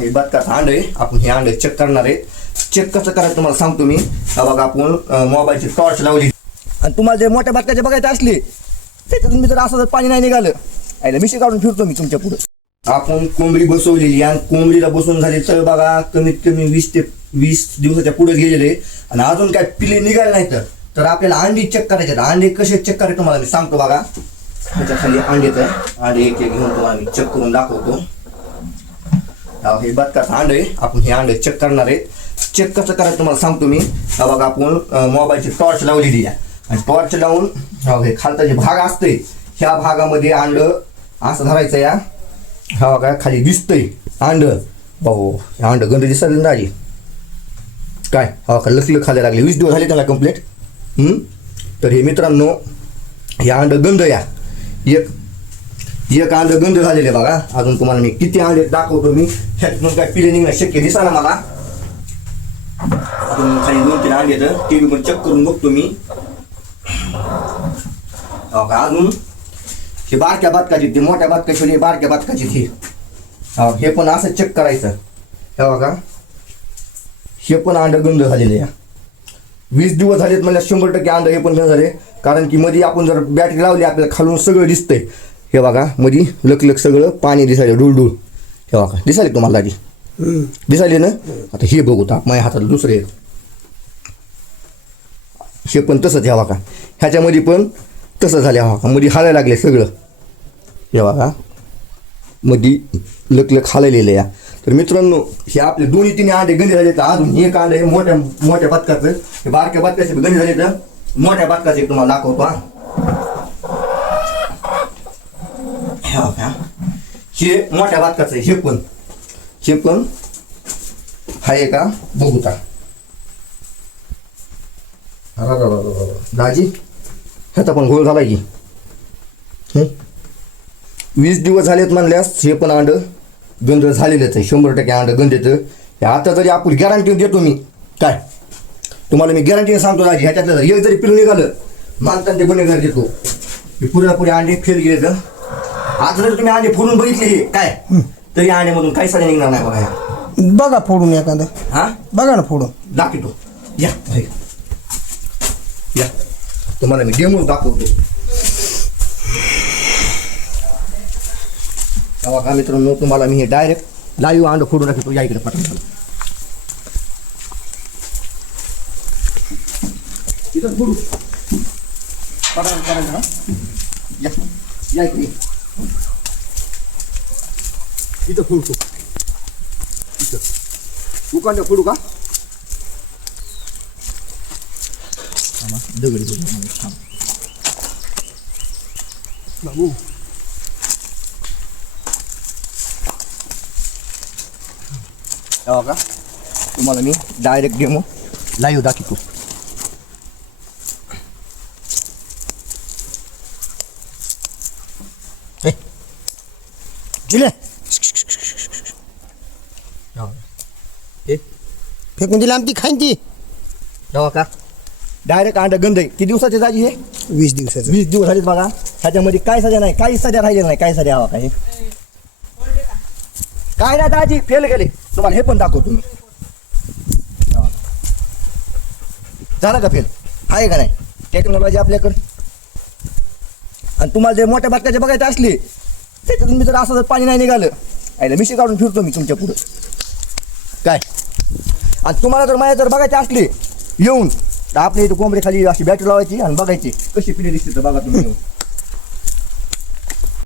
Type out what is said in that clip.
हे बदकाचं अंड आहे. आपण हे अंड चेक करणार आहे. चेक कसं करायचं तुम्हाला सांगतो मी. बघा आपण मोबाईलची टॉर्च लावली. आणि तुम्हाला जे मोठ्या बदकाचे बघायचे असले त्याच्यातून मी जर असं जर पाणी नाही निघालं आयला मिशी काढून फिरतो मी तुमच्या पुढं. आपण कोंबडी बसवलेली आणि कोंबडीला बसून झाली तर बघा कमीत कमी वीस ते वीस दिवसाच्या पुढे गेलेले. आणि अजून काय पिले निघाले नाही तर तर आपल्याला अंडी चेक करायचे अंडे कसे चेक करायचे तुम्हाला मी सांगतो बघा. त्याच्याखाली अंडेच अंडे एक एक घेऊन तुम्हाला मी चेक करून दाखवतो. हे बदकाचं अंड आहे. आपण हे अंड चेक करणार आहे चेक कसं करायचं तुम्हाला सांगतो मी. हा बघा आपण मोबाईलची टॉर्च लावलेली आहे. आणि टॉर्च लावून हे खालचा जे भाग असतंय ह्या भागामध्ये अंड असं धरायचं या. हा बघा खाली दिसतंय अंड भाऊ हे अंड गंध दिसत ना आली काय? हा का लसलं खायला लागले. वीस दिवस झाले त्याला कंप्लीट तर हे मित्रांनो हे अंड गंध या. एक एक अंड गंध झालेले बघा. अजून तुम्हाला मी किती अंडे दाखवतो मी. ह्यातून काय पिले निघणं शक्य दिसा ना मला. अजून खाली दोन तीन अंडे तर टी बी पण चेक करून बघतो मी. हो का अजून? हे बारक्या बातकाची ते मोठ्या बातकाची हे बारक्या बातकाची ती. हो, हे पण असं चेक करायचं. हे बघा. हे पण अंड गंध झालेले या वीस दिवस झालेत म्हणजे शंभर टक्के अंड हे पण गंध झाले. कारण की मध्ये आपण जर बॅटरी लावली आपल्याला खालून सगळं दिसतंय. हे बघा मध्ये लक सगळं पाणी दिसायला डुल डुल हे बघा दिसायले तुम्हाला आधी दिसायले ना? आता हे बघू आता माझ्या हातात दुसरे. हे पण तसंच हे बघा. ह्याच्यामध्ये पण तसं झालं हे बघा. मध्ये हालायला लागले सगळं. हे बघा. मध्ये लकलक हाललेलं या तर मित्रांनो हे आपले दोन्ही तिन्ही अंडे गंधी झाले तर अजून एक हे मोठ्या मोठ्या बदकाचं हे बारक्या बदकाचे गंधी झाले तर मोठ्या बदकाचे तुम्हाला दाखवतो हा. हे बघा. हे मोठ्या बदकाचं आहे, हे पण. हे पण. आहे का बघू दाजी ह्याचा पण गोळ झाला की. वीस दिवस झालेत म्हणल्यास हे पण अंड गंध झालेलंच आहे. शंभर टक्के अंड गंध येतं. हे आता जरी आपण गॅरंटी देतो मी. काय? तुम्हाला मी गॅरंटीने सांगतो दाजी ह्याच्यातलं एक जरी पिल निघालं मानताना ते गुन्हेगार देतो पुरेपुरे अंडे फेल गेले तर आज जर तुम्ही अंडे फोडून बघितले काय? तरी अंड्यामधून काही साडे निघणार नाही बघा ह्या. बघा फोडून एखादं. हा? बघा ना फोडून. दाखवतो. या बाहेर. या. तुम्हाला मी डेमो दाखवतो. तेव्हा का मित्रांनो तुम्हाला मी हे डायरेक्ट लाईव्ह अंड फोडून दाखवतो. या इकडे पटकन. इथं फोडू. पटकन पटकन हा. या. या इकडे. इथं फोडतो इथं उकांड फोडू का दगडी बोलू थांब बाबू हो का तुम्हाला मी डायरेक्ट डेमो लाईव्ह दाखवतो ए, दिले हो. फेकून दिले आमची खाईन ती हो का डायरेक्ट अंडा गंध आहे किती दिवसाची जागी हे वीस दिवसाचं वीस दिवस झालेत बघा ह्याच्यामध्ये काय सध्या नाही काही सध्या राहिलेलं नाही काय सध्या हवा काही काय नाही दाजी फेल गेले तुम्हाला हे पण दाखवतो मी झालं का फेल आहे का नाही टेक्नॉलॉजी आपल्याकडे आणि तुम्हाला जे मोठ्या बातकाचे बघायचे असले त्याच्यातून मी जर असं जर पाणी नाही निघालं आईला मिशी काढून फिरतो मी तुमच्या पुढं. काय? आणि तुम्हाला जर माझ्या जर बघायचे असले येऊन तर आपल्या इथे कोंबडी खाली अशी बॅटरी लावायची आणि बघायची कशी पिढी दिसते तर बघा तुम्ही येऊन.